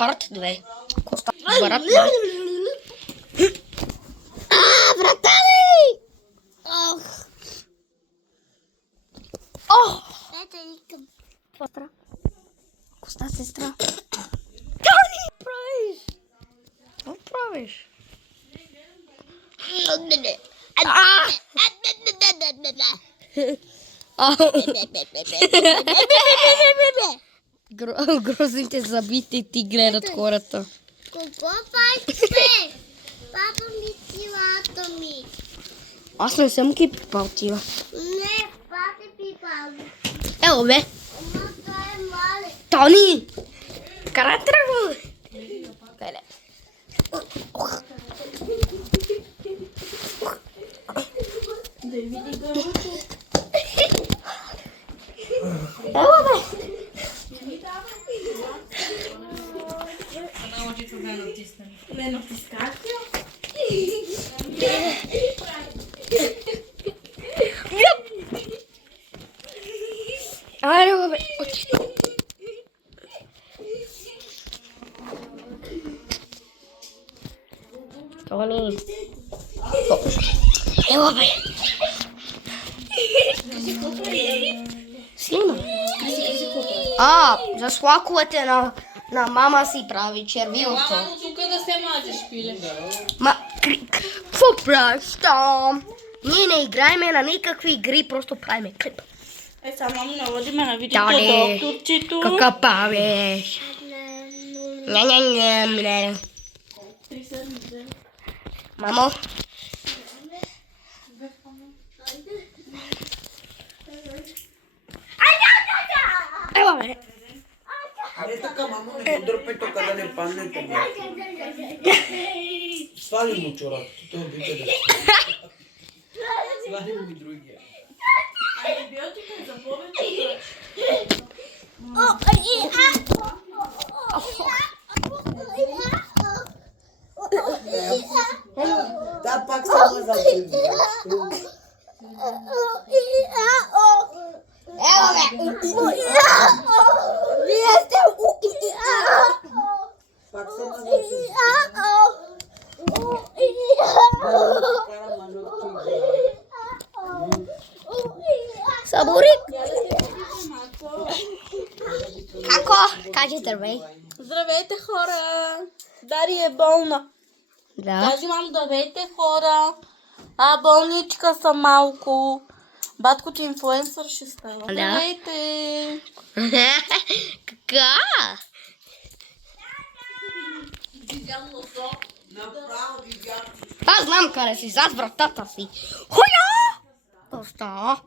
Part 2. Коста. Брат. Брата ми! Ох. Ох. Ето искам. Сестра. Коста, сестра. Тони! Правиш? Какво правиш? Грозните зъбите ти гледат хората. Какво правите? Папа ми цилата ми. Аз не съм ги пипал тива. Не, папа пипал. Ело бе. Ама това е мале. Тони! Кара тръгва! Къде? Ело бе! Не натискате? Айде бе! Тони! Ело бе! Снима! За слаковете на мама си прави червилото. Мамо, тук да се мазиш, пиле. Какво правиш там? Ние не играеме на никакви игри, просто правиме клип. Е, само наводиме на видеото Тони! докторчето. Какво правиш? Не. Мамо? Ело бе! Аре така, мамо, не го дърпай тук да не паднете. Свали му чорапите, той обича да свали му и другия. Антибиотика е за повече. Да, пак се мазал ти. Ело бе! Вие сте... Пак се мазал ти. Кара манок ти. Сабурик! Како? Кажете, бе. Здравейте, хора! Дари е болна. Да. Кажи, мам, здравейте, хора! Болничка съм малко. Батко ти инфлуенсър ще става. Здравейте! Кака? Направо видях. Аз знам къде си, зад вратата си. Хуя! Коста.